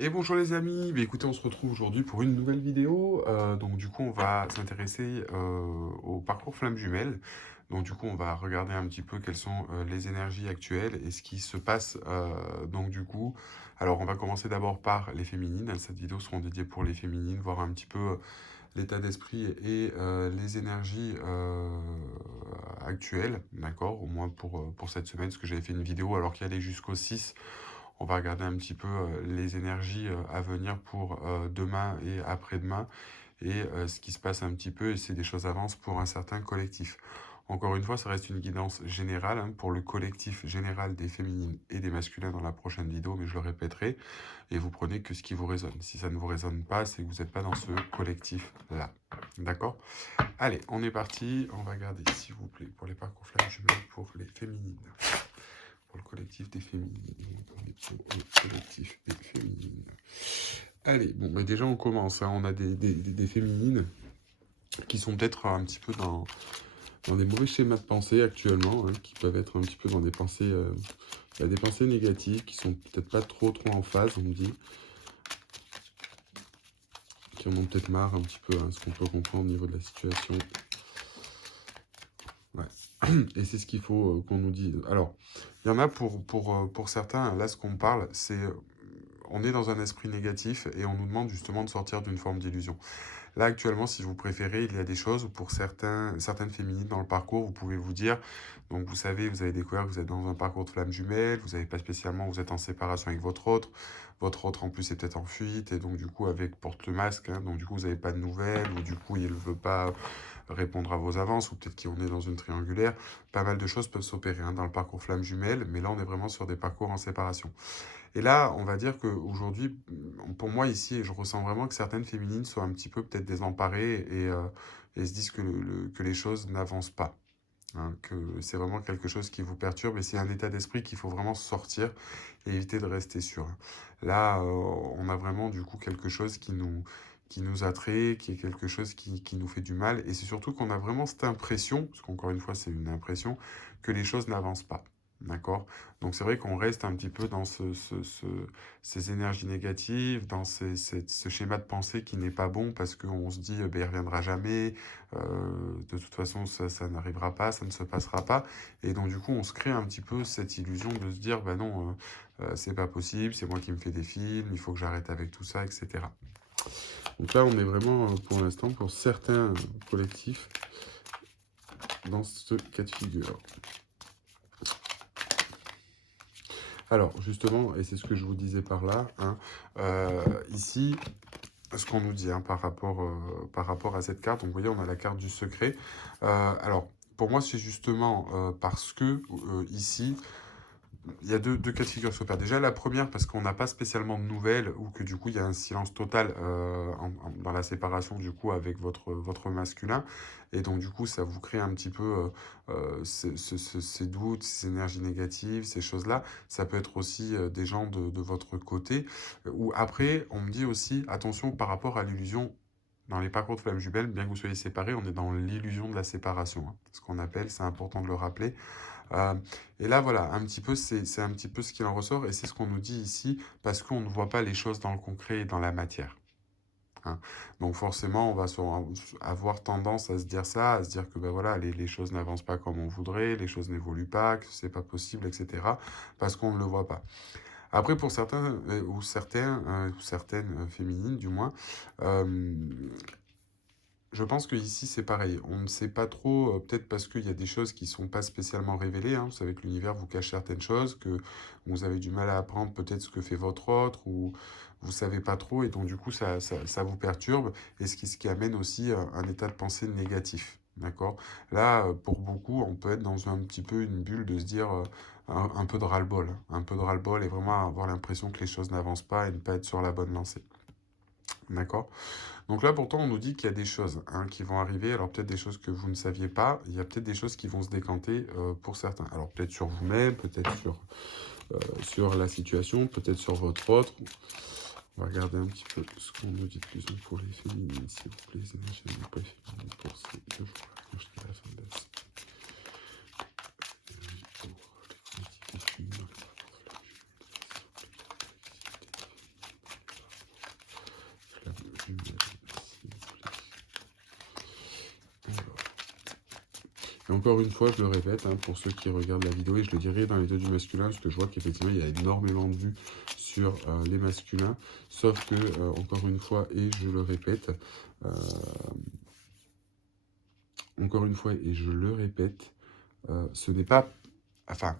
Et bonjour les amis, écoutez, on se retrouve aujourd'hui pour une nouvelle vidéo. Donc du coup, on va s'intéresser au parcours flamme jumelle. Donc du coup, on va regarder un petit peu quelles sont les énergies actuelles et ce qui se passe. Donc du coup, alors on va commencer d'abord par les féminines. Cette vidéo sera dédiée pour les féminines, voir un petit peu l'état d'esprit et les énergies actuelles, d'accord, au moins pour cette semaine, parce que j'avais fait une vidéo alors qu'il allait jusqu'au 6. On va regarder un petit peu les énergies à venir pour demain et après-demain et ce qui se passe un petit peu et si des choses avancent pour un certain collectif. Encore une fois, ça reste une guidance générale hein, pour le collectif général des féminines et des masculins dans la prochaine vidéo, mais je le répéterai, et vous prenez que ce qui vous résonne. Si ça ne vous résonne pas, c'est que vous n'êtes pas dans ce collectif-là. D'accord? Allez, on est parti. On va regarder, s'il vous plaît, pour les parcours flamme jumelles pour les féminines. Pour le collectif des féminines. Le collectif des féminines. Allez, bon, mais déjà on commence. Hein. On a des féminines qui sont peut-être un petit peu dans des mauvais schémas de pensée actuellement, hein, qui peuvent être un petit peu dans des pensées négatives, qui sont peut-être pas trop en phase, on me dit, qui en ont peut-être marre un petit peu, hein, ce qu'on peut comprendre au niveau de la situation. Ouais. Et c'est ce qu'il faut qu'on nous dise. Alors, il y en a pour certains, là ce qu'on parle, c'est on est dans un esprit négatif et on nous demande justement de sortir d'une forme d'illusion. Là, actuellement, si vous préférez, il y a des choses pour certaines féminines dans le parcours, vous pouvez vous dire, donc vous savez, vous avez découvert que vous êtes dans un parcours de flamme jumelle, vous n'avez pas spécialement, vous êtes en séparation avec votre autre en plus est peut-être en fuite, et donc du coup, avec porte le masque, hein, donc du coup, vous n'avez pas de nouvelles, ou du coup, il ne veut pas répondre à vos avances, ou peut-être qu'on est dans une triangulaire, pas mal de choses peuvent s'opérer hein, dans le parcours flamme jumelle, mais là, on est vraiment sur des parcours en séparation. Et là, on va dire qu'aujourd'hui, pour moi ici, je ressens vraiment que certaines féminines sont un petit peu peut-être désemparées et se disent que les choses n'avancent pas. Hein, que c'est vraiment quelque chose qui vous perturbe et c'est un état d'esprit qu'il faut vraiment sortir et éviter de rester sur. Là, on a vraiment du coup quelque chose qui nous attrait, qui est quelque chose qui nous fait du mal et c'est surtout qu'on a vraiment cette impression, parce qu'encore une fois c'est une impression, que les choses n'avancent pas. D'accord? Donc c'est vrai qu'on reste un petit peu dans ces énergies négatives, dans ce schéma de pensée qui n'est pas bon parce qu'on se dit, ben, il reviendra jamais, de toute façon ça n'arrivera pas, ça ne se passera pas. Et donc du coup on se crée un petit peu cette illusion de se dire, bah non, c'est pas possible, c'est moi qui me fais des films, il faut que j'arrête avec tout ça, etc. Donc là on est vraiment pour l'instant pour certains collectifs dans ce cas de figure. Alors, justement, et c'est ce que je vous disais par là, hein, ici, ce qu'on nous dit hein, par rapport à cette carte, donc vous voyez, on a la carte du secret. Alors, pour moi, c'est justement parce que ici, il y a deux cas de figure qui s'opèrent. Déjà, la première, parce qu'on n'a pas spécialement de nouvelles, ou que du coup, il y a un silence total dans la séparation, du coup, avec votre masculin. Et donc, du coup, ça vous crée un petit peu ces doutes, ces énergies négatives, ces choses-là. Ça peut être aussi des gens de votre côté. Ou après, on me dit aussi, attention par rapport à l'illusion. Dans les parcours de flamme jumelle, bien que vous soyez séparés, on est dans l'illusion de la séparation. Hein, ce qu'on appelle, c'est important de le rappeler. Euh, et là, voilà, un petit peu, c'est un petit peu ce qu'il en ressort, et c'est ce qu'on nous dit ici, parce qu'on ne voit pas les choses dans le concret et dans la matière. Hein. Donc forcément, on va avoir tendance à se dire ça, à se dire que ben voilà, les choses n'avancent pas comme on voudrait, les choses n'évoluent pas, que c'est pas possible, etc. Parce qu'on ne le voit pas. Après, pour certains ou certaines féminines, du moins, euh, je pense que ici c'est pareil. On ne sait pas trop, peut-être parce qu'il y a des choses qui ne sont pas spécialement révélées. Hein. Vous savez que l'univers vous cache certaines choses, que vous avez du mal à apprendre peut-être ce que fait votre autre, ou vous savez pas trop, et donc du coup ça vous perturbe, et ce qui amène aussi un état de pensée négatif. D'accord? Là, pour beaucoup, on peut être dans un petit peu une bulle de se dire un peu de ras-le-bol. Hein. Un peu de ras-le-bol et vraiment avoir l'impression que les choses n'avancent pas et ne pas être sur la bonne lancée. D'accord? Donc là, pourtant, on nous dit qu'il y a des choses hein, qui vont arriver. Alors peut-être des choses que vous ne saviez pas. Il y a peut-être des choses qui vont se décanter pour certains. Alors peut-être sur vous-même, peut-être sur la situation, peut-être sur votre autre. On va regarder un petit peu ce qu'on nous dit de plus pour les féminines, s'il vous plaît. Les énergies pour les féminines pour ces 2 jours-là, jusqu'à la fin de la semaine. Pour les collectifs féminins. Et encore une fois, je le répète, hein, pour ceux qui regardent la vidéo, et je le dirai dans les deux du masculin, parce que je vois qu'effectivement, il y a énormément de vues sur les masculins. Sauf que, encore une fois, et je le répète, euh, encore une fois, et je le répète, ce n'est pas... Enfin,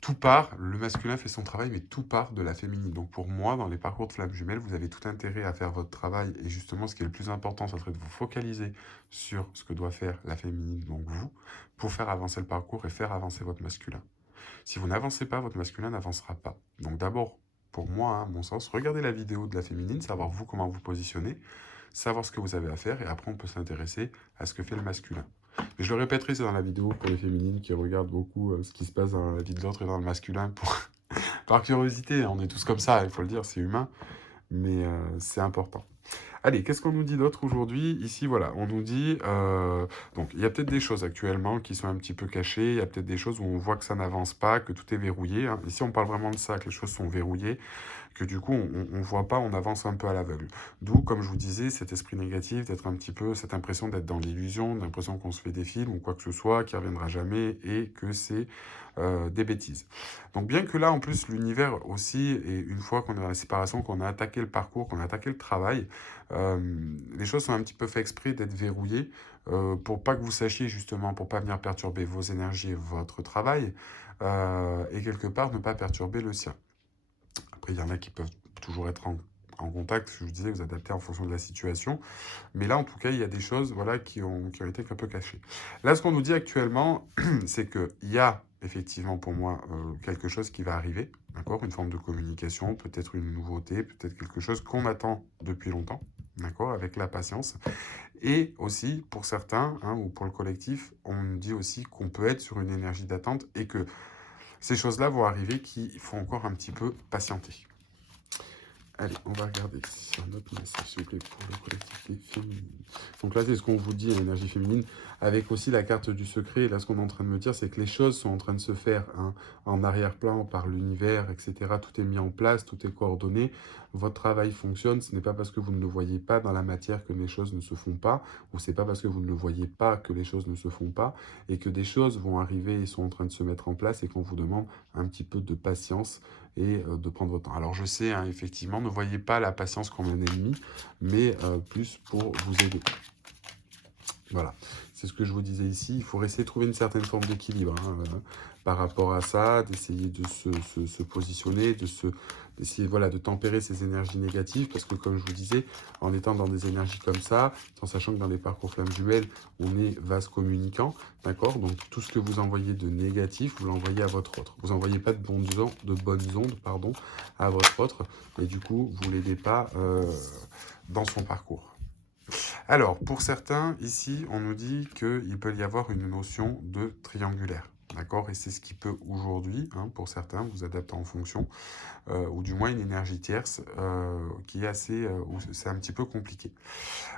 tout part, le masculin fait son travail, mais tout part de la féminine. Donc pour moi, dans les parcours de flammes jumelles, vous avez tout intérêt à faire votre travail. Et justement, ce qui est le plus important, ça serait de vous focaliser sur ce que doit faire la féminine, donc vous, pour faire avancer le parcours et faire avancer votre masculin. Si vous n'avancez pas, votre masculin n'avancera pas. Donc d'abord, pour moi, hein, à mon sens, regardez la vidéo de la féminine, savoir vous comment vous positionnez, savoir ce que vous avez à faire, et après on peut s'intéresser à ce que fait le masculin. Mais je le répéterai, c'est dans la vidéo pour les féminines qui regardent beaucoup ce qui se passe dans la vie de l'autre et dans le masculin par curiosité. On est tous comme ça, il faut le dire, c'est humain, mais c'est important. Allez, qu'est-ce qu'on nous dit d'autre aujourd'hui? Ici, voilà, on nous dit... donc, il y a peut-être des choses actuellement qui sont un petit peu cachées, il y a peut-être des choses où on voit que ça n'avance pas, que tout est verrouillé, hein. Ici, on parle vraiment de ça, que les choses sont verrouillées, que du coup, on ne voit pas, on avance un peu à l'aveugle. D'où, comme je vous disais, cet esprit négatif, d'être un petit peu, cette impression d'être dans l'illusion, l'impression qu'on se fait des films ou quoi que ce soit, qui ne reviendra jamais, et que c'est des bêtises. Donc bien que là, en plus, l'univers aussi, et une fois qu'on est dans la séparation, qu'on a attaqué le parcours, qu'on a attaqué le travail, les choses sont un petit peu fait exprès d'être verrouillées pour pas que vous sachiez justement, pour pas venir perturber vos énergies et votre travail, et quelque part ne pas perturber le sien. Après, il y en a qui peuvent toujours être en contact, je vous disais, vous adaptez en fonction de la situation. Mais là, en tout cas, il y a des choses voilà, qui ont été un peu cachées. Là, ce qu'on nous dit actuellement, c'est qu'il y a effectivement pour moi quelque chose qui va arriver, d'accord? Une forme de communication, peut-être une nouveauté, peut-être quelque chose qu'on attend depuis longtemps, d'accord? Avec la patience. Et aussi, pour certains, hein, ou pour le collectif, on nous dit aussi qu'on peut être sur une énergie d'attente et que ces choses-là vont arriver qu'il faut encore un petit peu patienter. Allez, on va regarder si un autre message, s'il vous plaît, pour le collectif des féminines. Donc là, c'est ce qu'on vous dit, l'énergie féminine, avec aussi la carte du secret. Et là, ce qu'on est en train de me dire, c'est que les choses sont en train de se faire hein, en arrière-plan par l'univers, etc. Tout est mis en place, tout est coordonné. Votre travail fonctionne. Ce n'est pas parce que vous ne le voyez pas dans la matière que les choses ne se font pas, ou c'est pas parce que vous ne le voyez pas que les choses ne se font pas, et que des choses vont arriver et sont en train de se mettre en place, et qu'on vous demande un petit peu de patience et de prendre votre temps. Alors je sais, hein, effectivement, ne voyez pas la patience comme un ennemi, mais plus pour vous aider. Voilà, c'est ce que je vous disais ici. Il faut essayer de trouver une certaine forme d'équilibre hein, par rapport à ça, d'essayer de se positionner, d'essayer voilà, de tempérer ces énergies négatives, parce que comme je vous disais, en étant dans des énergies comme ça, en sachant que dans les parcours flammes jumelles, on est vase communicant, d'accord? Donc tout ce que vous envoyez de négatif, vous l'envoyez à votre autre. Vous n'envoyez pas de bonnes ondes pardon, à votre autre, et du coup, vous ne l'aidez pas dans son parcours. Alors, pour certains, ici, on nous dit qu'il peut y avoir une notion de triangulaire. D'accord? Et c'est ce qui peut aujourd'hui, hein, pour certains, vous adapter en fonction, ou du moins une énergie tierce qui est assez, où c'est un petit peu compliqué.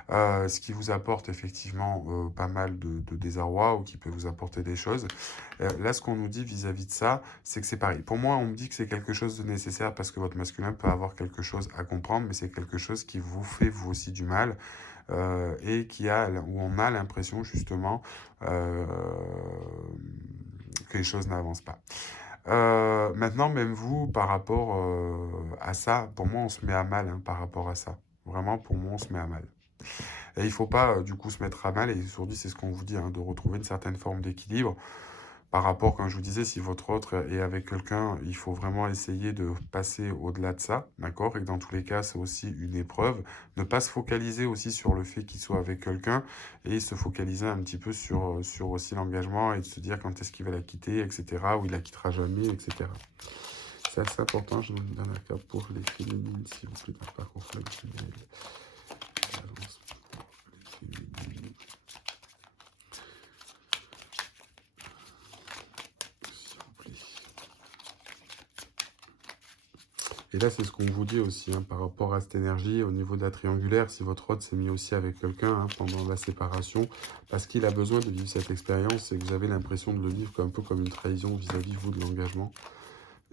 Ce qui vous apporte effectivement pas mal de désarroi ou qui peut vous apporter des choses. Là, ce qu'on nous dit vis-à-vis de ça, c'est que c'est pareil. Pour moi, on me dit que c'est quelque chose de nécessaire parce que votre masculin peut avoir quelque chose à comprendre, mais c'est quelque chose qui vous fait vous aussi du mal. Et où on a l'impression justement que les choses n'avancent pas. Maintenant, même vous, par rapport à ça, pour moi, on se met à mal hein, par rapport à ça. Vraiment, pour moi, on se met à mal. Et il ne faut pas, du coup, se mettre à mal. Et aujourd'hui, c'est ce qu'on vous dit, hein, de retrouver une certaine forme d'équilibre. Par rapport, comme je vous disais, si votre autre est avec quelqu'un, il faut vraiment essayer de passer au-delà de ça, d'accord? Et que dans tous les cas, c'est aussi une épreuve. Ne pas se focaliser aussi sur le fait qu'il soit avec quelqu'un et se focaliser un petit peu sur aussi l'engagement et de se dire quand est-ce qu'il va la quitter, etc. Ou il la quittera jamais, etc. C'est assez important. Je donne une dernière carte pour les féminines, s'il vous plaît, dans le parcours flammable. Et là, c'est ce qu'on vous dit aussi hein, par rapport à cette énergie au niveau de la triangulaire. Si votre hôte s'est mis aussi avec quelqu'un hein, pendant la séparation, parce qu'il a besoin de vivre cette expérience et que vous avez l'impression de le vivre un peu comme une trahison vis-à-vis vous de l'engagement.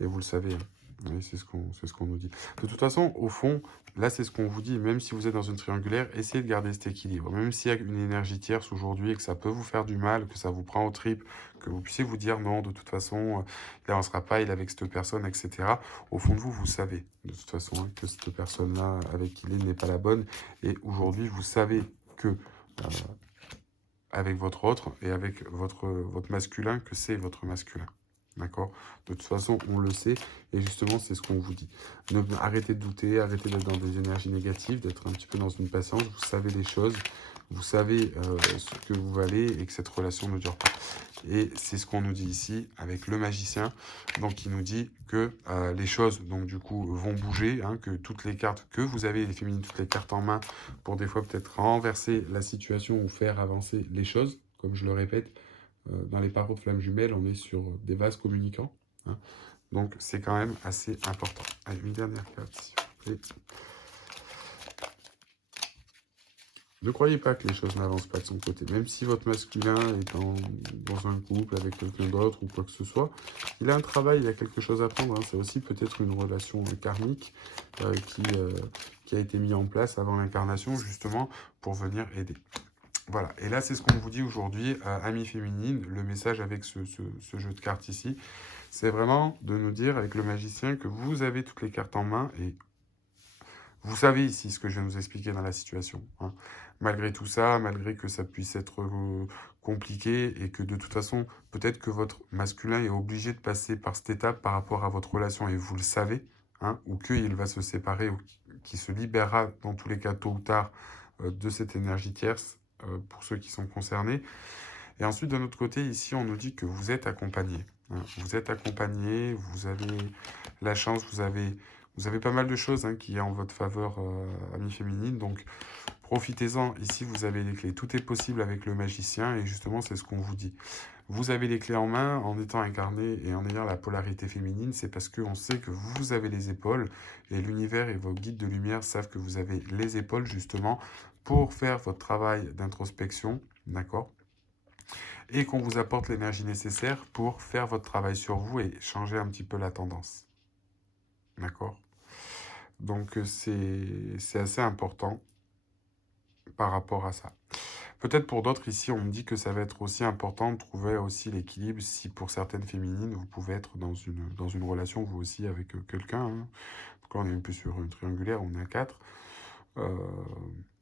Et vous le savez. Hein. Oui, c'est ce qu'on nous dit. De toute façon, au fond, là, c'est ce qu'on vous dit. Même si vous êtes dans une triangulaire, essayez de garder cet équilibre. Même s'il y a une énergie tierce aujourd'hui et que ça peut vous faire du mal, que ça vous prend aux tripes, que vous puissiez vous dire non, de toute façon, il n'avancera pas, il est avec cette personne, etc. Au fond de vous, vous savez, de toute façon, hein, que cette personne-là avec qui il est n'est pas la bonne. Et aujourd'hui, vous savez que avec votre autre et avec votre masculin, que c'est votre masculin. D'accord? De toute façon, on le sait, et justement, c'est ce qu'on vous dit. Arrêtez de douter, arrêtez d'être dans des énergies négatives, d'être un petit peu dans une patience, vous savez les choses, vous savez ce que vous valez, et que cette relation ne dure pas. Et c'est ce qu'on nous dit ici, avec le magicien, donc il nous dit que les choses, donc du coup, vont bouger, hein, que toutes les cartes que vous avez, les féminines, toutes les cartes en main, pour des fois peut-être renverser la situation ou faire avancer les choses, comme je le répète, dans les paroles de flammes jumelles, on est sur des vases communicants. Hein. Donc, c'est quand même assez important. Allez, une dernière carte, s'il vous plaît. Ne croyez pas que les choses n'avancent pas de son côté. Même si votre masculin est dans un couple avec quelqu'un d'autre ou quoi que ce soit, il a un travail, il a quelque chose à prendre. Hein. C'est aussi peut-être une relation karmique qui a été mise en place avant l'incarnation, justement, pour venir aider. Voilà, et là c'est ce qu'on vous dit aujourd'hui, amis féminines, le message avec ce jeu de cartes ici, c'est vraiment de nous dire avec le magicien que vous avez toutes les cartes en main et vous savez ici ce que je viens de vous expliquer dans la situation. Hein. Malgré tout ça, malgré que ça puisse être compliqué et que de toute façon, peut-être que votre masculin est obligé de passer par cette étape par rapport à votre relation et vous le savez, hein, ou qu'il va se séparer ou qu'il se libérera dans tous les cas tôt ou tard de cette énergie tierce pour ceux qui sont concernés. Et ensuite, d'un autre côté, ici, on nous dit que vous êtes accompagné. Hein. Vous êtes accompagné, vous avez la chance, vous avez pas mal de choses hein, qui est en votre faveur, amis féminines. Donc, profitez-en. Ici, vous avez les clés. Tout est possible avec le magicien. Et justement, c'est ce qu'on vous dit. Vous avez les clés en main en étant incarné et en ayant la polarité féminine. C'est parce qu'on sait que vous avez les épaules. Et l'univers et vos guides de lumière savent que vous avez les épaules, justement, pour faire votre travail d'introspection. D'accord ? Et qu'on vous apporte l'énergie nécessaire pour faire votre travail sur vous et changer un petit peu la tendance. D'accord? Donc c'est assez important par rapport à ça. Peut-être pour d'autres ici, on me dit que ça va être aussi important de trouver aussi l'équilibre si pour certaines féminines, vous pouvez être dans une relation vous aussi avec quelqu'un. Hein. Donc là, on est un peu sur une triangulaire, on est à 4.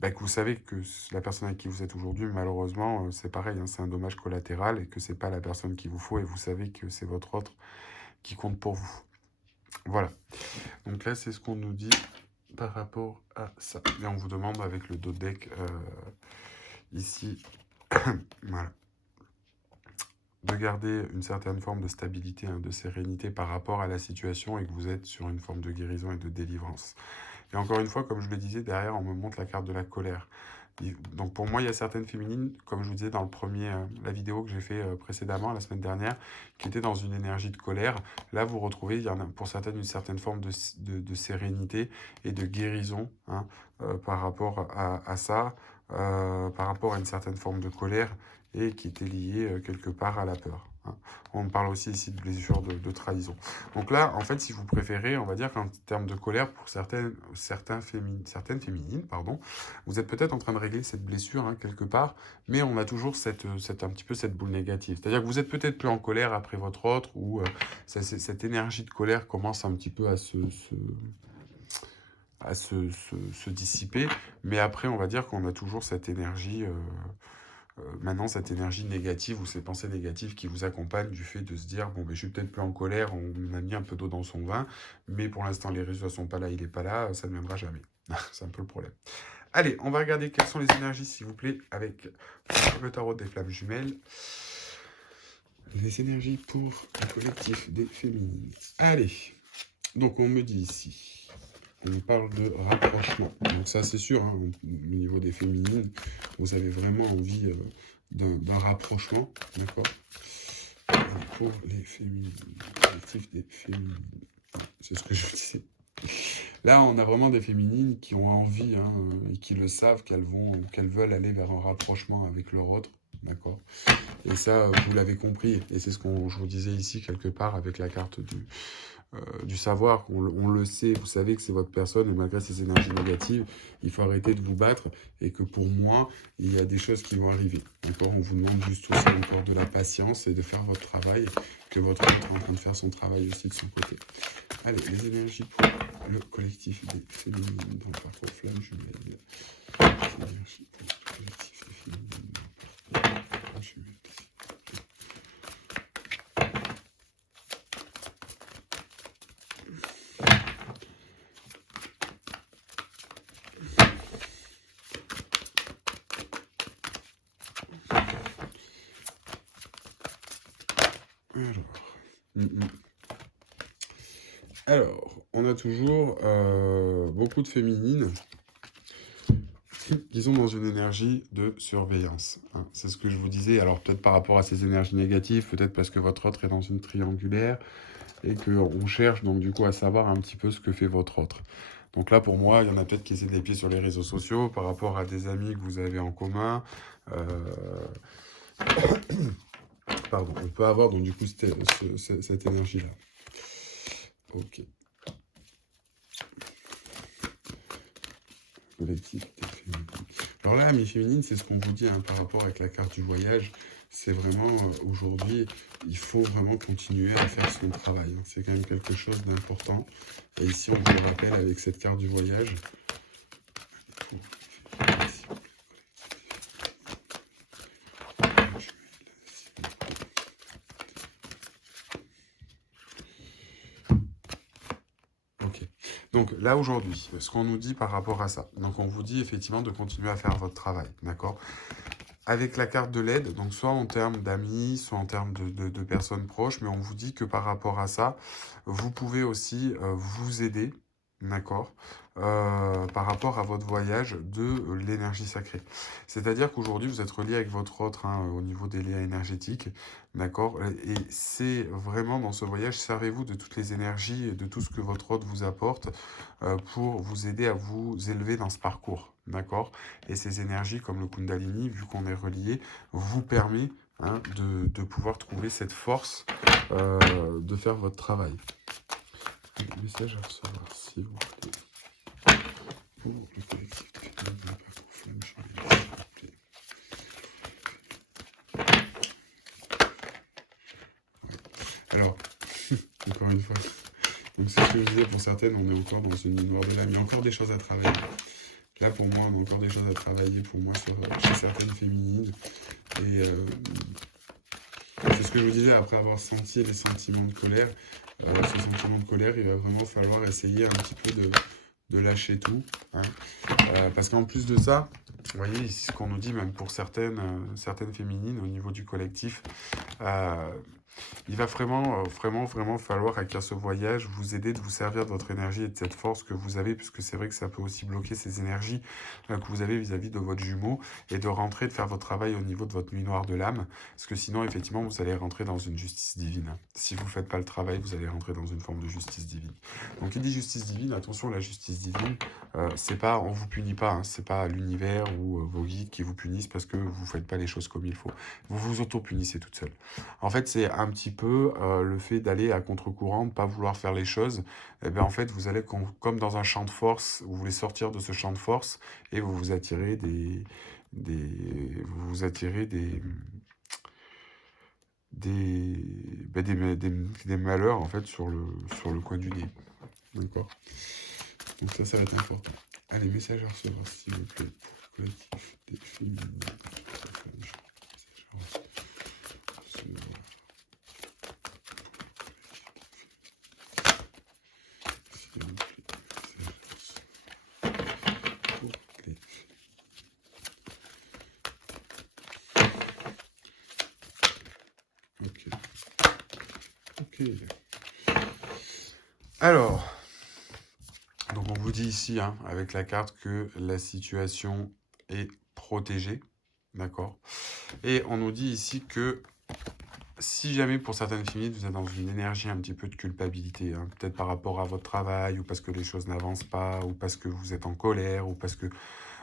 Que vous savez que la personne avec qui vous êtes aujourd'hui, malheureusement, c'est pareil, hein, c'est un dommage collatéral et que c'est pas la personne qu'il vous faut et vous savez que c'est votre autre qui compte pour vous. Voilà. Donc là, c'est ce qu'on nous dit par rapport à ça. Et on vous demande avec le dos de deck ici, voilà, de garder une certaine forme de stabilité, hein, de sérénité par rapport à la situation et que vous êtes sur une forme de guérison et de délivrance. Et encore une fois, comme je le disais, derrière, on me montre la carte de la colère. Donc pour moi, il y a certaines féminines, comme je vous disais dans la vidéo que j'ai fait précédemment, la semaine dernière, qui étaient dans une énergie de colère. Là, vous retrouvez, il y en a pour certaines une certaine forme de sérénité et de guérison hein, par rapport à ça, par rapport à une certaine forme de colère et qui était liée quelque part à la peur. Hein. On parle aussi ici de blessure de trahison. Donc là, en fait, si vous préférez, on va dire qu'en termes de colère, pour certaines féminines, pardon, vous êtes peut-être en train de régler cette blessure hein, quelque part, mais on a toujours un petit peu cette boule négative. C'est-à-dire que vous êtes peut-être plus en colère après votre autre, ou cette énergie de colère commence un petit peu à se dissiper, mais après, on va dire qu'on a toujours cette énergie... maintenant, cette énergie négative ou ces pensées négatives qui vous accompagnent du fait de se dire bon, ben, je suis peut-être plus en colère, on a mis un peu d'eau dans son vin, mais pour l'instant, les résultats sont pas là, il est pas là, ça ne viendra jamais. C'est un peu le problème. Allez, on va regarder quelles sont les énergies, s'il vous plaît, avec le tarot des flammes jumelles. Les énergies pour le collectif des féminines. Allez, donc on me dit ici, on parle de rapprochement. Donc ça, c'est sûr, hein, au niveau des féminines, vous avez vraiment envie d'un rapprochement, d'accord? Pour les féminines, collectif des féminines. C'est ce que je disais. Là, on a vraiment des féminines qui ont envie hein, et qui le savent qu'elles veulent aller vers un rapprochement avec leur autre, d'accord? Et ça, vous l'avez compris, et c'est ce que je vous disais ici quelque part avec la carte du savoir, on le sait, vous savez que c'est votre personne, et malgré ces énergies négatives, il faut arrêter de vous battre, et que pour moi, il y a des choses qui vont arriver. D'accord? On vous demande juste aussi encore de la patience et de faire votre travail, que votre être est en train de faire son travail aussi de son côté. Allez, les énergies pour le collectif des féminines dans le parcours flamme jumelle. Les énergies pour le collectif des féminines dans le parcours flamme jumelle. Alors, on a toujours beaucoup de féminines qui sont dans une énergie de surveillance. Hein. C'est ce que je vous disais. Alors, peut-être par rapport à ces énergies négatives, peut-être parce que votre autre est dans une triangulaire et qu'on cherche donc du coup à savoir un petit peu ce que fait votre autre. Donc là, pour moi, il y en a peut-être qui essaient des pieds sur les réseaux sociaux par rapport à des amis que vous avez en commun. Pardon, on peut avoir donc du coup cette énergie-là. Ok. Collectif des féminines. Alors là, mes féminines, c'est ce qu'on vous dit hein, par rapport avec la carte du voyage. C'est vraiment, aujourd'hui, il faut vraiment continuer à faire son travail. Hein. C'est quand même quelque chose d'important. Et ici, on vous le rappelle avec cette carte du voyage. Ok. Donc là, aujourd'hui, ce qu'on nous dit par rapport à ça. Donc on vous dit effectivement de continuer à faire votre travail. D'accord ? Avec la carte de l'aide, donc soit en termes d'amis, soit en termes de personnes proches, mais on vous dit que par rapport à ça, vous pouvez aussi vous aider, d'accord, par rapport à votre voyage de l'énergie sacrée. C'est-à-dire qu'aujourd'hui, vous êtes relié avec votre autre hein, au niveau des liens énergétiques, d'accord, et c'est vraiment dans ce voyage, servez-vous de toutes les énergies et de tout ce que votre autre vous apporte pour vous aider à vous élever dans ce parcours, d'accord. Et ces énergies, comme le Kundalini, vu qu'on est relié, vous permet hein, de pouvoir trouver cette force de faire votre travail. Un message à recevoir, s'il vous plaît. Pour le collectif de féminines dans le parcours flamme jumelle, s'il vous plaît. Ouais. Alors, encore une fois, donc c'est ce que je disais, pour certaines, on est encore dans une nuit noire de l'âme. Il y a encore des choses à travailler. Là, pour moi, on a encore des choses à travailler, pour moi, chez certaines féminines. Et c'est ce que je vous disais, après avoir senti les sentiments de colère, ce sentiment de colère, il va vraiment falloir essayer un petit peu de lâcher tout. Hein. Parce qu'en plus de ça, vous voyez, ici, ce qu'on nous dit, même pour certaines féminines, au niveau du collectif, il va vraiment falloir, avec ce voyage, vous aider de vous servir de votre énergie et de cette force que vous avez, puisque c'est vrai que ça peut aussi bloquer ces énergies que vous avez vis-à-vis de votre jumeau, et de rentrer, de faire votre travail au niveau de votre nuit noire de l'âme, parce que sinon, effectivement, vous allez rentrer dans une justice divine. Si vous ne faites pas le travail, vous allez rentrer dans une forme de justice divine. Donc, il dit justice divine, attention, la justice divine, c'est pas, on vous punit pas, hein, c'est pas l'univers ou vos guides qui vous punissent parce que vous faites pas les choses comme il faut. Vous vous auto-punissez toute seule. En fait, c'est un petit peu le fait d'aller à contre-courant, de ne pas vouloir faire les choses. Et bien, en fait, vous allez comme dans un champ de force, vous voulez sortir de ce champ de force et vous vous attirez des malheurs en fait sur le coin du nez. D'accord. Donc ça va être important. Allez, message à recevoir, s'il vous plaît, pour le collectif des féminines. Ok. Alors, donc on vous dit ici, hein, avec la carte, que la situation est protégée, d'accord. Et on nous dit ici que si jamais pour certaines féminines, vous êtes dans une énergie un petit peu de culpabilité, hein, peut-être par rapport à votre travail, ou parce que les choses n'avancent pas, ou parce que vous êtes en colère, ou parce que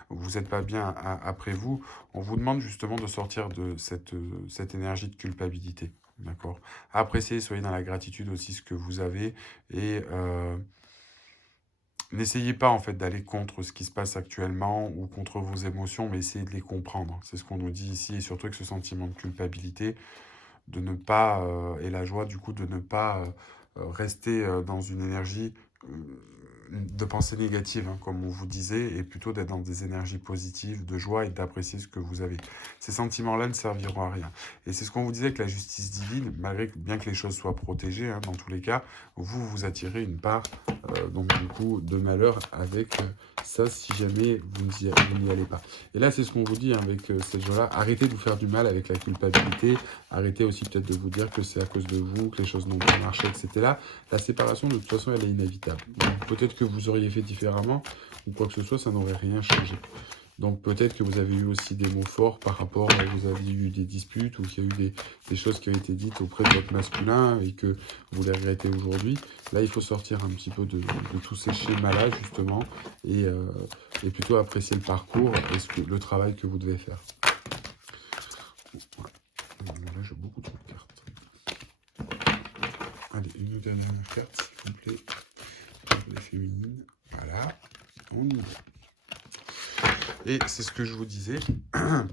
vous n'êtes pas bien après vous, on vous demande justement de sortir de cette énergie de culpabilité. d'accord? Appréciez, soyez dans la gratitude aussi ce que vous avez et n'essayez pas en fait d'aller contre ce qui se passe actuellement ou contre vos émotions, mais essayez de les comprendre. C'est ce qu'on nous dit ici et surtout avec ce sentiment de culpabilité, de ne pas, et la joie du coup de ne pas rester dans une énergie de pensée négative, hein, comme on vous disait, et plutôt d'être dans des énergies positives, de joie et d'apprécier ce que vous avez. Ces sentiments-là ne serviront à rien. Et c'est ce qu'on vous disait avec la justice divine, malgré que, bien que les choses soient protégées, hein, dans tous les cas, vous vous attirez une part, donc du coup, de malheur avec ça, si jamais vous n'y allez pas. Et là, c'est ce qu'on vous dit hein, avec cette joie-là. Arrêtez de vous faire du mal avec la culpabilité. Arrêtez aussi peut-être de vous dire que c'est à cause de vous que les choses n'ont pas marché, etc. La séparation, de toute façon, elle est inévitable. Peut-être que vous auriez fait différemment, ou quoi que ce soit, ça n'aurait rien changé. Donc peut-être que vous avez eu aussi des mots forts par rapport à vous avez eu des disputes ou qu'il y a eu des choses qui ont été dites auprès de votre masculin et que vous les regrettez aujourd'hui. Là, il faut sortir un petit peu de tous ces schémas-là, justement, et plutôt apprécier le parcours et le travail que vous devez faire. Voilà. Là, j'ai beaucoup trop de cartes. Allez, une dernière carte, s'il vous plaît. Les féminines. Voilà. On y va. Et c'est ce que je vous disais,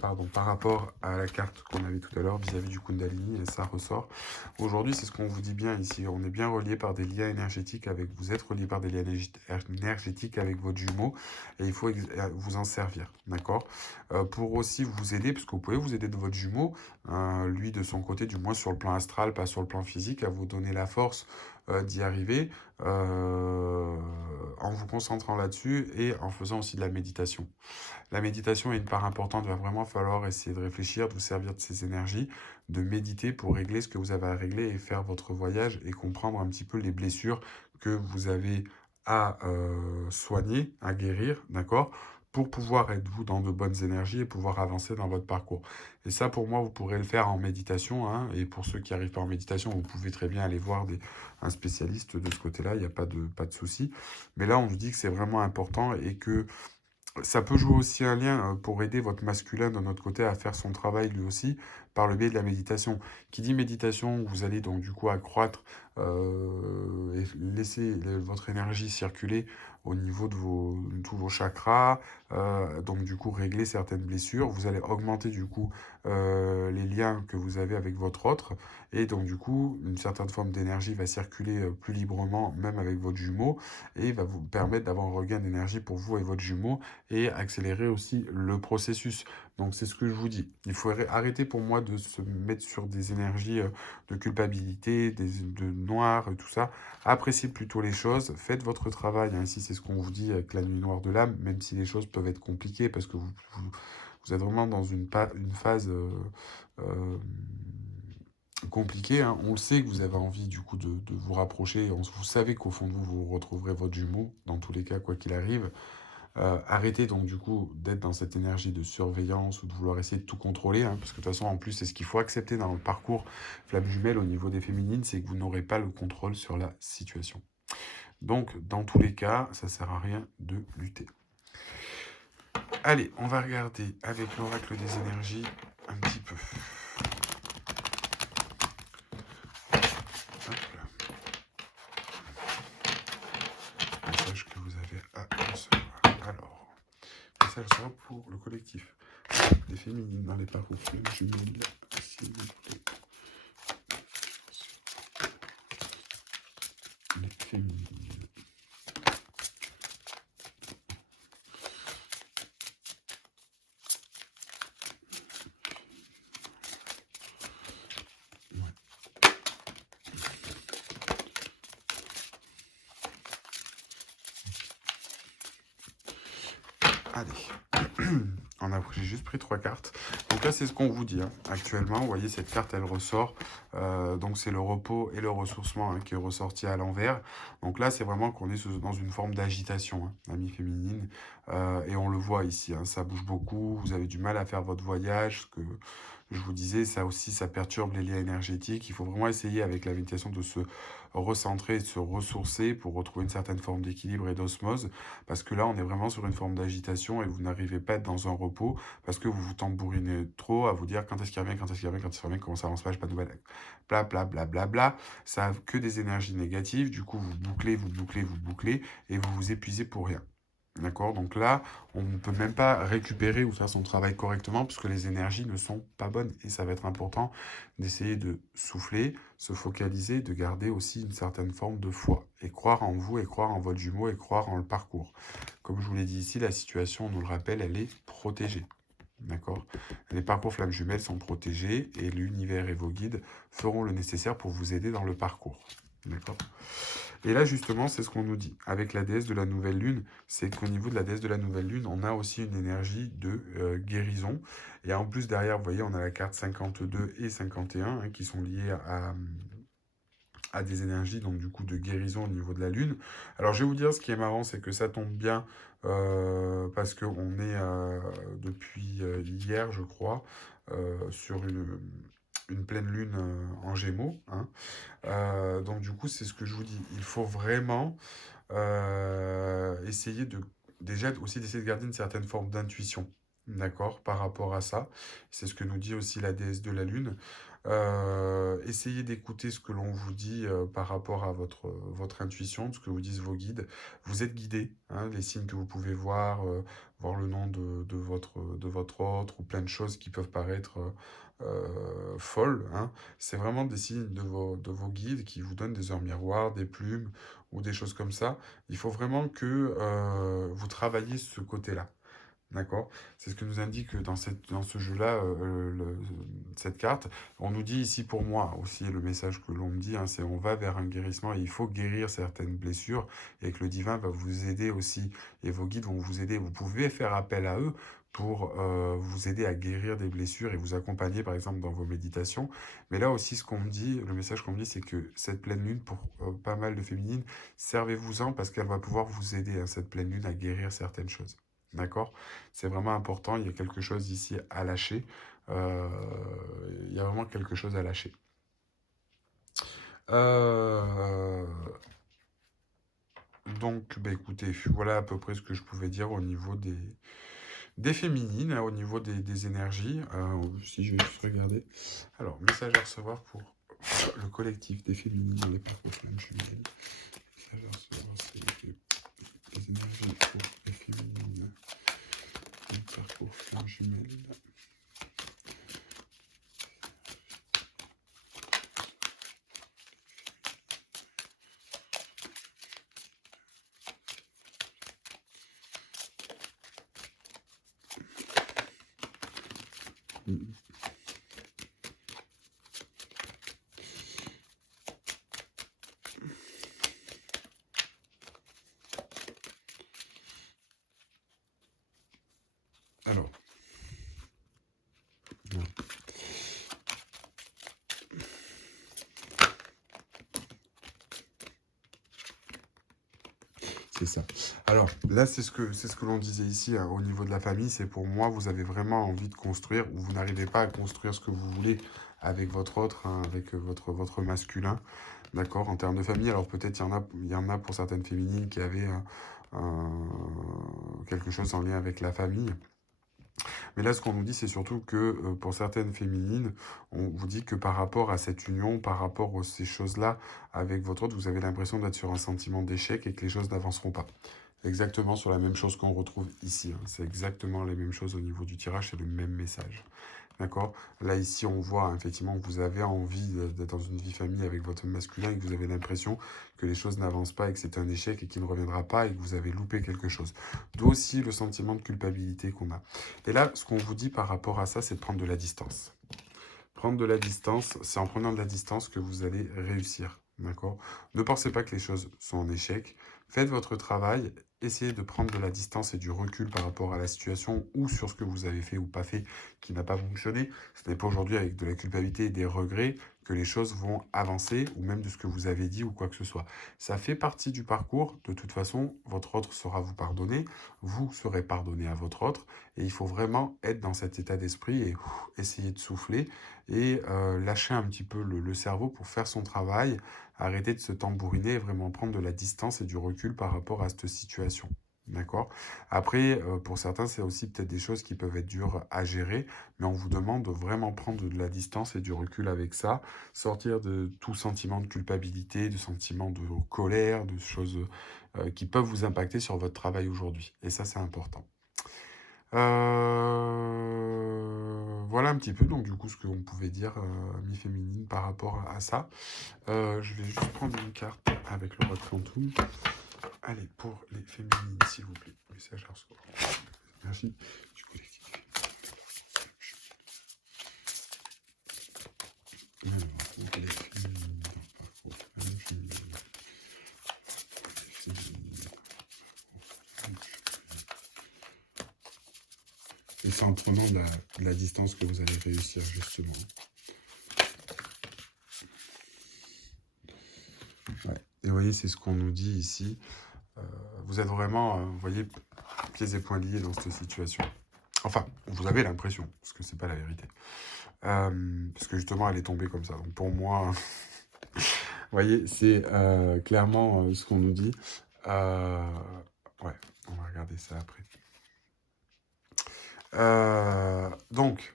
pardon, par rapport à la carte qu'on avait tout à l'heure vis-à-vis du Kundalini, et ça ressort. Aujourd'hui, c'est ce qu'on vous dit bien ici. On est bien relié par des liens énergétiques avec, vous êtes relié par des liens énergétiques avec votre jumeau, et il faut vous en servir, d'accord? Pour aussi vous aider, parce que vous pouvez vous aider de votre jumeau, lui de son côté, du moins sur le plan astral, pas sur le plan physique, à vous donner la force d'y arriver, en vous concentrant là-dessus et en faisant aussi de la méditation. La méditation est une part importante, il va vraiment falloir essayer de réfléchir, de vous servir de ces énergies, de méditer pour régler ce que vous avez à régler et faire votre voyage et comprendre un petit peu les blessures que vous avez à soigner, à guérir, d'accord? Pour pouvoir être vous dans de bonnes énergies et pouvoir avancer dans votre parcours. Et ça, pour moi, vous pourrez le faire en méditation, hein, et pour ceux qui n'arrivent pas en méditation, vous pouvez très bien aller voir un spécialiste de ce côté-là, il n'y a pas de souci. Mais là, on nous dit que c'est vraiment important et que ça peut jouer aussi un lien pour aider votre masculin de notre côté à faire son travail lui aussi par le biais de la méditation. Qui dit méditation, vous allez donc du coup accroître et laisser votre énergie circuler au niveau de tous vos chakras, donc du coup régler certaines blessures. Vous allez augmenter du coup les liens que vous avez avec votre autre et donc du coup une certaine forme d'énergie va circuler plus librement même avec votre jumeau et va vous permettre d'avoir un regain d'énergie pour vous et votre jumeau et accélérer aussi le processus. Donc c'est ce que je vous dis. Il faut arrêter pour moi de se mettre sur des énergies de culpabilité, de noir, et tout ça. Appréciez plutôt les choses, faites votre travail. Hein. Ici c'est ce qu'on vous dit avec la nuit noire de l'âme, même si les choses peuvent être compliquées parce que vous êtes vraiment dans une phase euh, compliquée. Hein. On le sait que vous avez envie du coup de vous rapprocher. Vous savez qu'au fond de vous, vous retrouverez votre jumeau, dans tous les cas, quoi qu'il arrive. Arrêtez donc du coup d'être dans cette énergie de surveillance ou de vouloir essayer de tout contrôler, hein, parce que de toute façon en plus c'est ce qu'il faut accepter dans le parcours flamme jumelle au niveau des féminines, c'est que vous n'aurez pas le contrôle sur la situation. Donc dans tous les cas, ça sert à rien de lutter. Allez, on va regarder avec l'oracle des énergies un petit peu. Hop là. Message que vous avez à recevoir. Alors, message sera pour le collectif des féminines dans les parcours jumelles, s'il vous plaît. Les féminines. Allez, j'ai juste pris 3 cartes. Donc là, c'est ce qu'on vous dit. Hein. Actuellement, vous voyez, cette carte, elle ressort. Donc c'est le repos et le ressourcement hein, qui est ressorti à l'envers. Donc là, c'est vraiment qu'on est dans une forme d'agitation, hein, la mi-féminine. Et on le voit ici, hein, ça bouge beaucoup. Vous avez du mal à faire votre voyage. Ce que je vous disais, ça aussi, ça perturbe les liens énergétiques. Il faut vraiment essayer avec la méditation de se recentrer, de se ressourcer pour retrouver une certaine forme d'équilibre et d'osmose. Parce que là, on est vraiment sur une forme d'agitation et vous n'arrivez pas à être dans un repos parce que vous vous tambourinez trop à vous dire quand est-ce qu'il revient, quand est-ce qu'il revient, quand est-ce qu'il revient, comment ça avance pas, j'ai pas de nouvelles. bla bla bla bla bla. Ça a que des énergies négatives, du coup vous bouclez, vous bouclez, vous bouclez, et vous vous épuisez pour rien. D'accord? Donc là, on ne peut même pas récupérer ou faire son travail correctement puisque les énergies ne sont pas bonnes. Et ça va être important d'essayer de souffler, se focaliser, de garder aussi une certaine forme de foi. Et croire en vous, et croire en votre jumeau, et croire en le parcours. Comme je vous l'ai dit ici, la situation, on nous le rappelle, elle est protégée. D'accord? Les parcours flammes jumelles sont protégés et l'univers et vos guides feront le nécessaire pour vous aider dans le parcours. D'accord? Et là, justement, c'est ce qu'on nous dit. Avec la déesse de la nouvelle lune, c'est qu'au niveau de la déesse de la nouvelle lune, on a aussi une énergie de guérison. Et en plus, derrière, vous voyez, on a la carte 52 et 51 qui sont liées à des énergies, donc du coup, de guérison au niveau de la lune. Alors, je vais vous dire, ce qui est marrant, c'est que ça tombe bien parce qu'on est depuis hier, je crois, sur une pleine lune en Gémeaux. Hein. Donc du coup, c'est ce que je vous dis. Il faut vraiment essayer de déjà aussi d'essayer de garder une certaine forme d'intuition, d'accord, par rapport à ça. C'est ce que nous dit aussi la déesse de la lune. Essayez d'écouter ce que l'on vous dit par rapport à votre intuition, ce que vous disent vos guides. Vous êtes guidé, hein, les signes que vous pouvez voir, voir le nom de votre autre, ou plein de choses qui peuvent paraître folles. Hein. C'est vraiment des signes de vos guides qui vous donnent des heures miroirs, des plumes ou des choses comme ça. Il faut vraiment que vous travailliez ce côté-là. D'accord? C'est ce que nous indique dans ce jeu-là, cette carte. On nous dit ici pour moi aussi, le message que l'on me dit, hein, c'est on va vers un guérissement et il faut guérir certaines blessures et que le divin va vous aider aussi et vos guides vont vous aider. Vous pouvez faire appel à eux pour vous aider à guérir des blessures et vous accompagner par exemple dans vos méditations. Mais là aussi, ce qu'on me dit, le message qu'on me dit, c'est que cette pleine lune, pour pas mal de féminines, servez-vous-en parce qu'elle va pouvoir vous aider, hein, cette pleine lune, à guérir certaines choses. D'accord? C'est vraiment important, il y a quelque chose ici à lâcher. Euh, il y a vraiment quelque chose à lâcher. Euh, donc, bah, écoutez, voilà à peu près ce que je pouvais dire au niveau des féminines, hein, au niveau des énergies. Si je vais juste regarder. Alors, message à recevoir pour le collectif des féminines dans les parcours flammes jumelles. Message à recevoir, c'est les énergies pour les féminines dans les parcours flammes jumelles. Alors, ouais. C'est ça. Alors là, c'est ce que l'on disait ici hein, au niveau de la famille. C'est pour moi, vous avez vraiment envie de construire ou vous n'arrivez pas à construire ce que vous voulez avec votre autre, hein, avec votre masculin. D'accord, en termes de famille. Alors peut-être il y en a pour certaines féminines qui avaient quelque chose en lien avec la famille. Mais là, ce qu'on nous dit, c'est surtout que pour certaines féminines, on vous dit que par rapport à cette union, par rapport à ces choses-là avec votre autre, vous avez l'impression d'être sur un sentiment d'échec et que les choses n'avanceront pas. Exactement sur la même chose qu'on retrouve ici. Hein. C'est exactement les mêmes choses au niveau du tirage, c'est le même message. D'accord? Là, ici, on voit hein, effectivement que vous avez envie d'être dans une vie famille avec votre masculin et que vous avez l'impression que les choses n'avancent pas et que c'est un échec et qu'il ne reviendra pas et que vous avez loupé quelque chose. D'où aussi le sentiment de culpabilité qu'on a. Et là, ce qu'on vous dit par rapport à ça, c'est de prendre de la distance. Prendre de la distance, c'est en prenant de la distance que vous allez réussir. D'accord? Ne pensez pas que les choses sont en échec. Faites votre travail. Essayez de prendre de la distance et du recul par rapport à la situation ou sur ce que vous avez fait ou pas fait qui n'a pas fonctionné. Ce n'est pas aujourd'hui avec de la culpabilité et des regrets que les choses vont avancer ou même de ce que vous avez dit ou quoi que ce soit. Ça fait partie du parcours. De toute façon, votre autre saura vous pardonner. Vous serez pardonné à votre autre. Et il faut vraiment être dans cet état d'esprit et essayer de souffler et lâcher un petit peu le cerveau pour faire son travail, arrêter de se tambouriner et vraiment prendre de la distance et du recul par rapport à cette situation. D'accord? Après, pour certains, c'est aussi peut-être des choses qui peuvent être dures à gérer, mais on vous demande de vraiment prendre de la distance et du recul avec ça, sortir de tout sentiment de culpabilité, de sentiment de colère, de choses qui peuvent vous impacter sur votre travail aujourd'hui. Et ça, c'est important. Voilà un petit peu, donc du coup, ce qu'on pouvait dire, mi-féminine par rapport à ça. Je vais juste prendre une carte avec le roi de Quantum. Allez, pour les féminines, s'il vous plaît. Message à recevoir. Merci du collectif. Alors, pour les féminines, parcours, les féminines. Les féminines. Et c'est en prenant de la distance que vous allez réussir, justement. Ouais. Et vous voyez, c'est ce qu'on nous dit ici. Vous êtes vraiment, vous voyez, pieds et poings liés dans cette situation. Enfin, vous avez l'impression, parce que c'est pas la vérité. Parce que justement, elle est tombée comme ça. Donc pour moi, vous voyez, c'est clairement ce qu'on nous dit. Ouais, on va regarder ça après. Donc,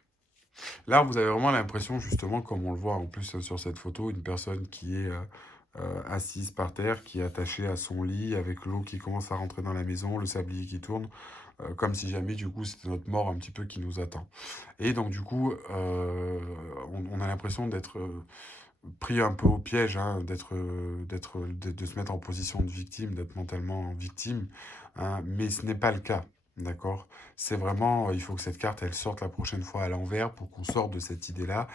là, vous avez vraiment l'impression, justement, comme on le voit en plus sur cette photo, une personne qui est assise par terre, qui est attachée à son lit, avec l'eau qui commence à rentrer dans la maison, le sablier qui tourne, comme si jamais, du coup, c'était notre mort un petit peu qui nous attend. Et donc, du coup, on a l'impression d'être pris un peu au piège, hein, de se mettre en position de victime, d'être mentalement victime, hein, mais ce n'est pas le cas. D'accord? C'est vraiment, il faut que cette carte, elle sorte la prochaine fois à l'envers pour qu'on sorte de cette idée-là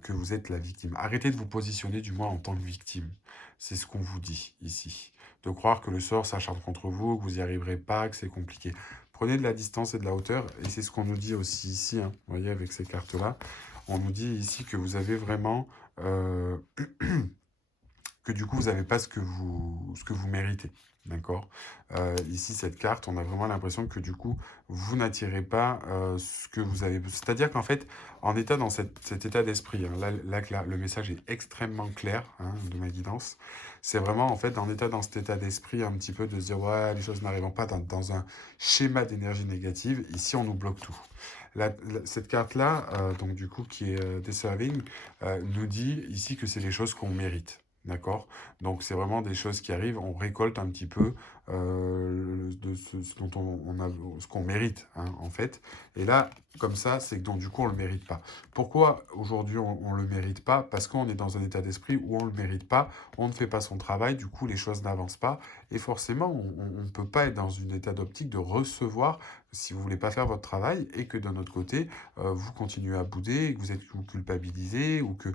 que vous êtes la victime. Arrêtez de vous positionner du moins en tant que victime. C'est ce qu'on vous dit ici. De croire que le sort s'acharne contre vous, que vous n'y arriverez pas, que c'est compliqué. Prenez de la distance et de la hauteur, et c'est ce qu'on nous dit aussi ici, hein, vous voyez, avec ces cartes-là. On nous dit ici que vous avez vraiment euh, que du coup, vous n'avez pas ce que vous méritez. D'accord? Ici, cette carte, on a vraiment l'impression que du coup, vous n'attirez pas ce que vous avez. C'est-à-dire qu'en fait, en état dans cet état d'esprit, hein, là, le message est extrêmement clair hein, de ma guidance. C'est vraiment en fait en état dans cet état d'esprit un petit peu de se dire ouais, les choses n'arrivent pas dans un schéma d'énergie négative. Ici, on nous bloque tout. Cette carte-là, donc du coup, qui est Deserving, nous dit ici que c'est les choses qu'on mérite. D'accord? Donc, c'est vraiment des choses qui arrivent. On récolte un petit peu de ce dont on a, ce qu'on mérite, hein, en fait. Et là, comme ça, c'est que donc, du coup, on ne le mérite pas. Pourquoi aujourd'hui on ne le mérite pas? Parce qu'on est dans un état d'esprit où on ne le mérite pas, on ne fait pas son travail, du coup, les choses n'avancent pas. Et forcément, on ne peut pas être dans un état d'optique de recevoir si vous ne voulez pas faire votre travail et que d'un autre côté, vous continuez à bouder, que vous culpabilisez ou que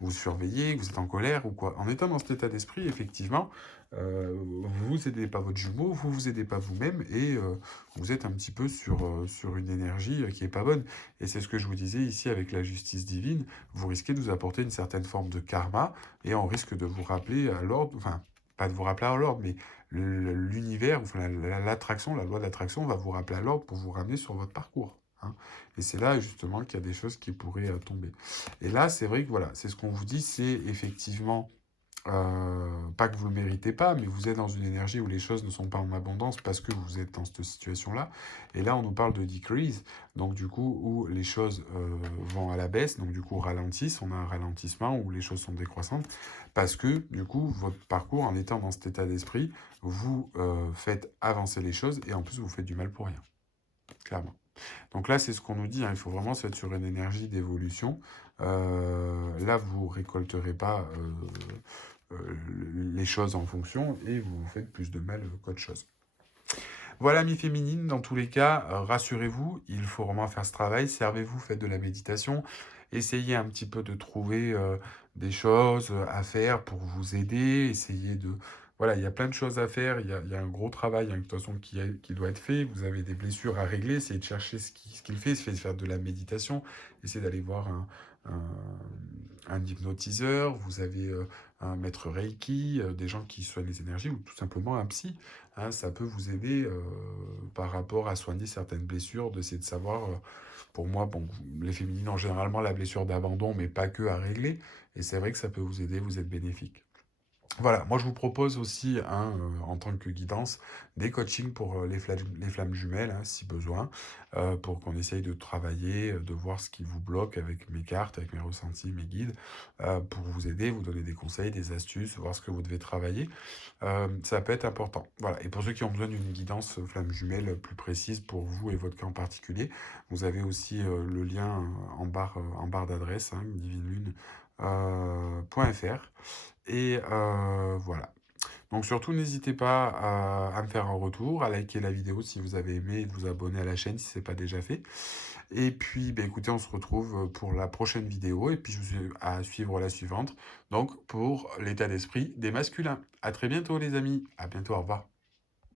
vous surveillez, que vous êtes en colère ou quoi. En étant dans cet état d'esprit, effectivement, vous aidez pas votre jumeau, vous aidez pas vous-même et vous êtes un petit peu sur une énergie qui est pas bonne. Et c'est ce que je vous disais ici avec la justice divine, vous risquez de vous apporter une certaine forme de karma et on risque de vous rappeler à l'ordre, enfin, pas de vous rappeler à l'ordre, mais l'univers, enfin, l'attraction, la loi de l'attraction va vous rappeler à l'ordre pour vous ramener sur votre parcours. Hein. Et c'est là justement qu'il y a des choses qui pourraient tomber. Et là, c'est vrai que voilà, c'est ce qu'on vous dit, c'est effectivement pas que vous ne le méritez pas, mais vous êtes dans une énergie où les choses ne sont pas en abondance parce que vous êtes dans cette situation-là. Et là, on nous parle de decrease, donc du coup, où les choses vont à la baisse, donc du coup ralentissent, on a un ralentissement où les choses sont décroissantes, parce que du coup, votre parcours, en étant dans cet état d'esprit, vous faites avancer les choses et en plus, vous faites du mal pour rien, clairement. Donc là, c'est ce qu'on nous dit, hein, il faut vraiment se mettre sur une énergie d'évolution. Là, vous récolterez pas les choses en fonction et vous vous faites plus de mal qu'autre chose. Voilà, mi-féminine, dans tous les cas, rassurez-vous, il faut vraiment faire ce travail, servez-vous, faites de la méditation, essayez un petit peu de trouver des choses à faire pour vous aider, essayez de... Voilà, il y a plein de choses à faire, il y a un gros travail hein, de toute façon qui doit être fait, vous avez des blessures à régler, essayez de chercher ce qu'il fait, essayez de faire de la méditation, essayez d'aller voir un hypnotiseur, vous avez un maître Reiki, des gens qui soignent les énergies ou tout simplement un psy. Hein, ça peut vous aider par rapport à soigner certaines blessures, d'essayer de savoir, pour moi, bon, les féminines ont généralement la blessure d'abandon, mais pas que à régler, et c'est vrai que ça peut vous aider, vous êtes bénéfique. Voilà, moi je vous propose aussi, hein, en tant que guidance, des coachings pour les flammes jumelles, hein, si besoin, pour qu'on essaye de travailler, de voir ce qui vous bloque avec mes cartes, avec mes ressentis, mes guides, pour vous aider, vous donner des conseils, des astuces, voir ce que vous devez travailler. Ça peut être important. Voilà, et pour ceux qui ont besoin d'une guidance flamme jumelle plus précise pour vous et votre cas en particulier, vous avez aussi le lien en barre d'adresse, hein, divinelune.fr. Et voilà. Donc surtout, n'hésitez pas à me faire un retour, à liker la vidéo si vous avez aimé et de vous abonner à la chaîne si ce n'est pas déjà fait. Et puis, bah, écoutez, on se retrouve pour la prochaine vidéo et puis je vous à suivre la suivante. Donc pour l'état d'esprit des masculins. À très bientôt les amis. À bientôt, au revoir.